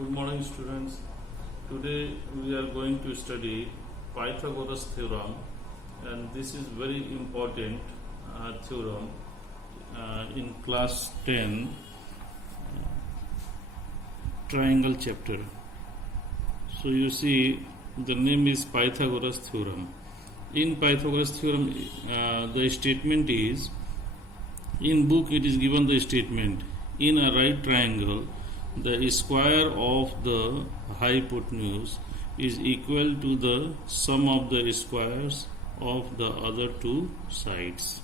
Good morning, students. Today we are going to study Pythagoras theorem, and this is very important theorem in class 10 triangle chapter. So you see the name is Pythagoras theorem. In Pythagoras theorem, the statement is, in book it is given the statement, in a right triangle the square of the hypotenuse is equal to the sum of the squares of the other two sides.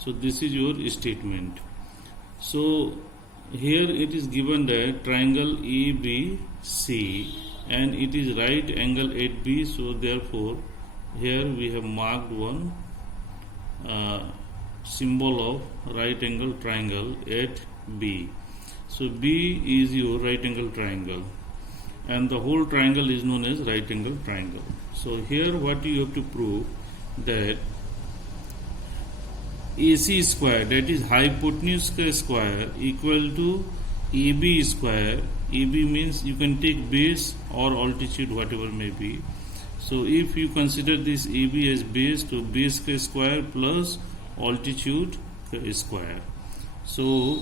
So this is your statement. So here it is given that triangle ABC and it is right angle at B. So therefore here we have marked one symbol of right angle triangle at B. So B is your right angle triangle and the whole triangle is known as right angle triangle. So here what you have to prove, that AC square, that is hypotenuse square, equal to AB square. AB means you can take base or altitude, whatever may be. So if you consider this AB as base, so base square plus altitude square. So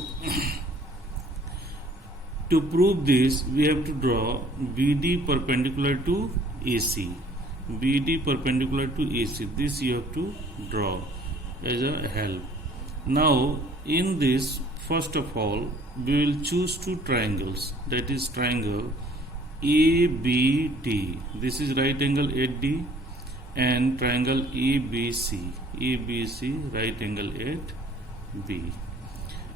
to prove this, we have to draw BD perpendicular to AC. BD perpendicular to AC. This you have to draw as a help. Now, in this, first of all, we will choose two triangles. That is triangle ABD. This is right angle at D, and triangle ABC. ABC, right angle at B.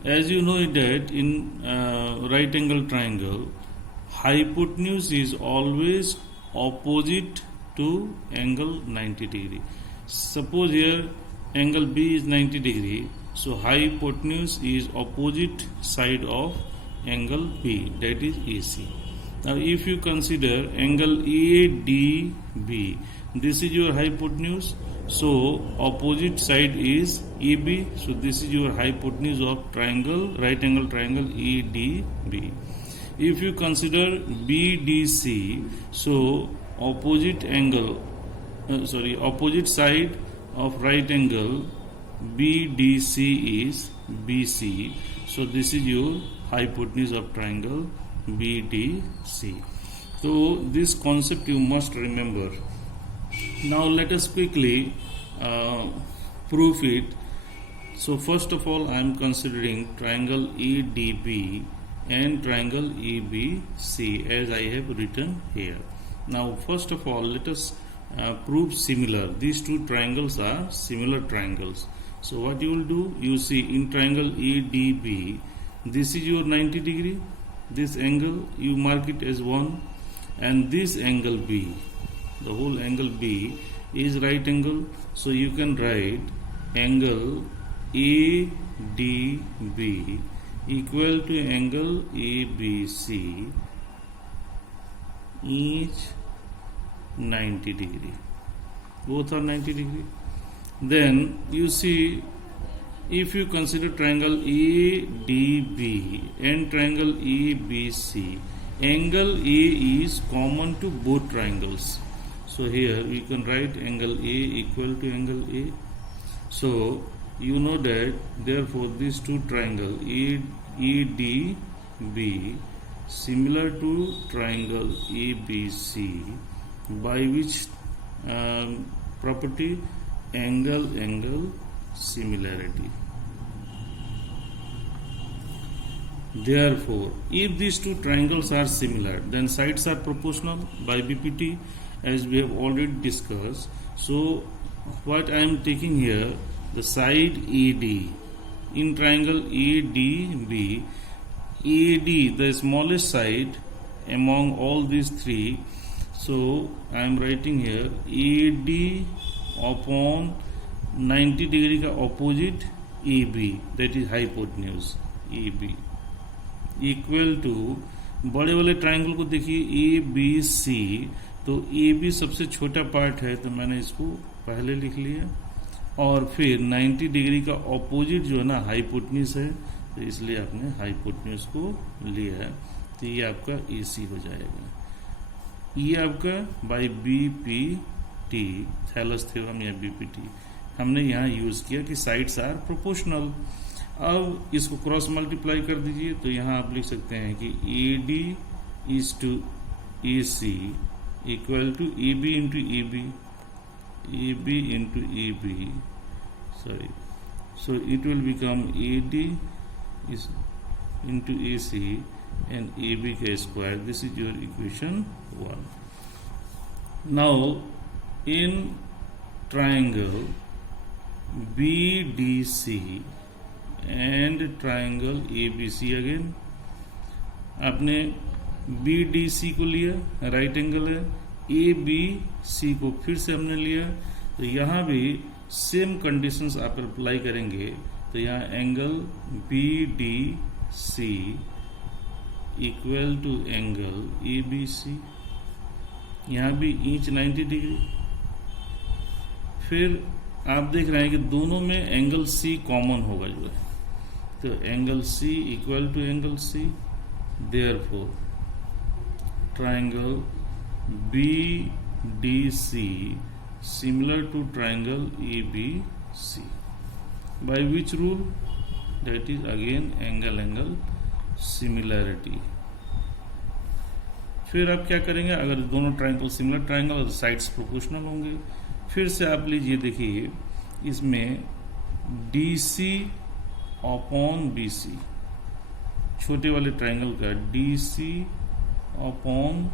As you know that in right angle triangle, hypotenuse is always opposite to angle 90 degree. Suppose here angle B is 90 degree, so hypotenuse is opposite side of angle B, that is AC. Now if you consider angle ADB, this is your hypotenuse, so opposite side is AB, so this is your hypotenuse of triangle, right angle triangle ADB. If you consider BDC, so opposite side of right angle BDC is BC, so this is your hypotenuse of triangle BDC. So this concept you must remember. Now let us quickly prove it. So first of all, I am considering triangle EDB and triangle EBC as I have written here. Now first of all, let us prove similar. These two triangles are similar triangles. So what you will do, you see in triangle EDB, this is your 90 degree, this angle you mark it as 1, and this angle B, the whole angle B is right angle, so you can write angle ADB equal to angle ABC, each 90 degree. Both are 90 degree. Then you see, if you consider triangle ADB and triangle ABC, angle A is common to both triangles. So here we can write angle A equal to angle A. So you know that therefore these two triangle ADB similar to triangle ABC, by which property, angle similarity. Therefore, if these two triangles are similar, then sides are proportional by BPT, as we have already discussed. So what I am taking here, the side AD in triangle ADB, AD the smallest side among all these three, so I am writing here AD upon 90 degree का opposite AB, that is hypotenuse AB, equal to बड़े वाले triangle को देखिए ABC, तो AB सबसे छोटा part है, तो मैंने इसको पहले लिख लिया, और फिर 90 डिग्री का ऑपोजिट जो है ना हाइपोटेन्यूज है, तो इसलिए आपने हाइपोटेन्यूज को लिया है। तो ये आपका AC हो जाएगा। ये आपका बाई BPT, थैलस थ्योरम या BPT हमने यहाँ यूज किया कि साइड्स आर प्रोपोर्शनल। अब इसको क्रॉस मल्टीप्लाई कर दीजिए, तो यहाँ आप लिख सकते हैं कि AD is to AC equal to AB into AB, AB into AB, sorry, so it will become AD is into AC and AB का square. This is your equation 1. Now in triangle BDC and triangle ABC, again आपने BDC को लिया, right angle है, ABC को फिर से हमने लिया, तो यहाँ भी सेम कंडीशंस आप अप्लाई करेंगे। तो यहाँ angle BDC equal to angle ABC, यहाँ भी ईच 90 डिग्री। फिर आप देख रहे हैं कि दोनों में एंगल C कॉमन होगा जो है, तो angle C equal to angle C, therefore triangle BDC similar to triangle ABC by which rule? That is again angle similarity. फिर आप क्या करेंगे, अगर दोनों ट्राइंगल सिमिलर ट्राइंगल और साइड्स प्रोपोर्शनल होंगे, फिर से आप लीजिए, देखिए इसमें DC अपॉन BC, छोटे वाले ट्राइंगल का DC upon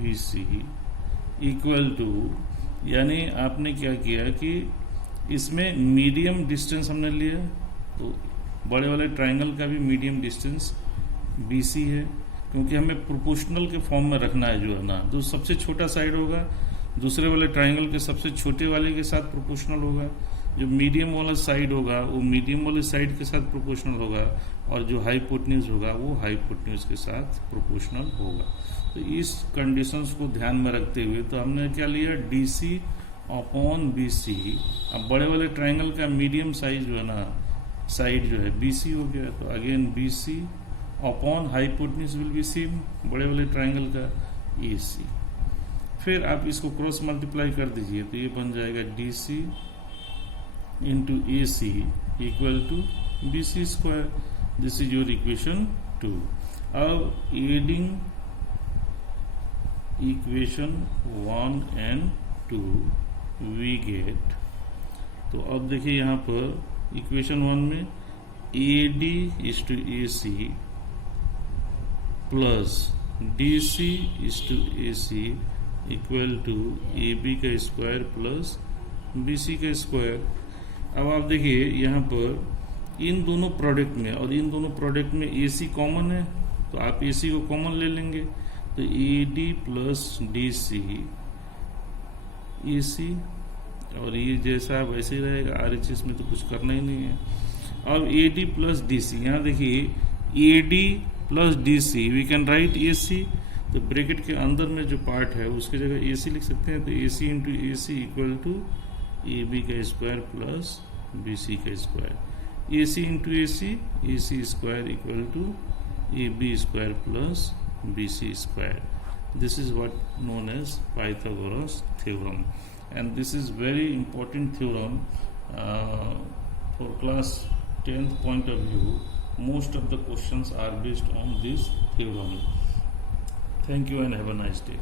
BC equal to, यानी आपने क्या किया कि इसमें मीडियम डिस्टेंस हमने लिया, तो बड़े वाले ट्राइंगल का भी मीडियम डिस्टेंस BC है, क्योंकि हमें प्रोपोर्शनल के फॉर्म में रखना है जो है ना। तो सबसे छोटा साइड होगा दूसरे वाले ट्राइंगल के सबसे छोटे वाले के साथ प्रोपोर्शनल होगा, जो मीडियम वाला साइड होगा वो मीडियम वाले साइड के साथ प्रोपोर्शनल होगा, और जो हाइपोटेन्यूज होगा वो हाइपोटेन्यूज के साथ प्रोपोर्शनल होगा। तो इस कंडीशंस को ध्यान में रखते हुए तो हमने क्या लिया, DC अपॉन BC। अब बड़े वाले ट्राइंगल का मीडियम साइज जो है ना, साइड जो है BC हो गया, तो again BC upon hypotenuse will be same, बड़े वाले ट्राइंगल का AC। फिर आप इसको क्रॉस मल्टीप्लाई कर दीजिए, तो ये बन जाएगा DC into AC equal to BC square. This is your equation 2। अब adding equation 1 and 2 we get, तो अब देखिए यहाँ पर इक्वेशन 1 में AD is to AC plus DC is to AC equal to AB का स्क्वायर प्लस BC का square. अब आप देखिए यहाँ पर इन दोनों प्रोडक्ट में और इन दोनों प्रोडक्ट में AC कॉमन है, तो आप AC को कॉमन ले लेंगे, तो AD प्लस DC AC, और ये जैसा वैसे ही रहेगा, RHS में तो कुछ करना ही नहीं है। अब AD प्लस DC, यहाँ देखिए AD plus DC, we can write AC, तो ब्रैकेट के अंदर में जो पार्ट है उसकी जगह AC लिख सकते हैं, तो AC into AC equal to AB का स्क्वायर प्लस BC का square, AC into AC square equal to AB square plus BC square. This is what known as Pythagoras theorem, and this is very important theorem for class 10th point of view. Most of the questions are based on this theorem. Thank you and have a nice day.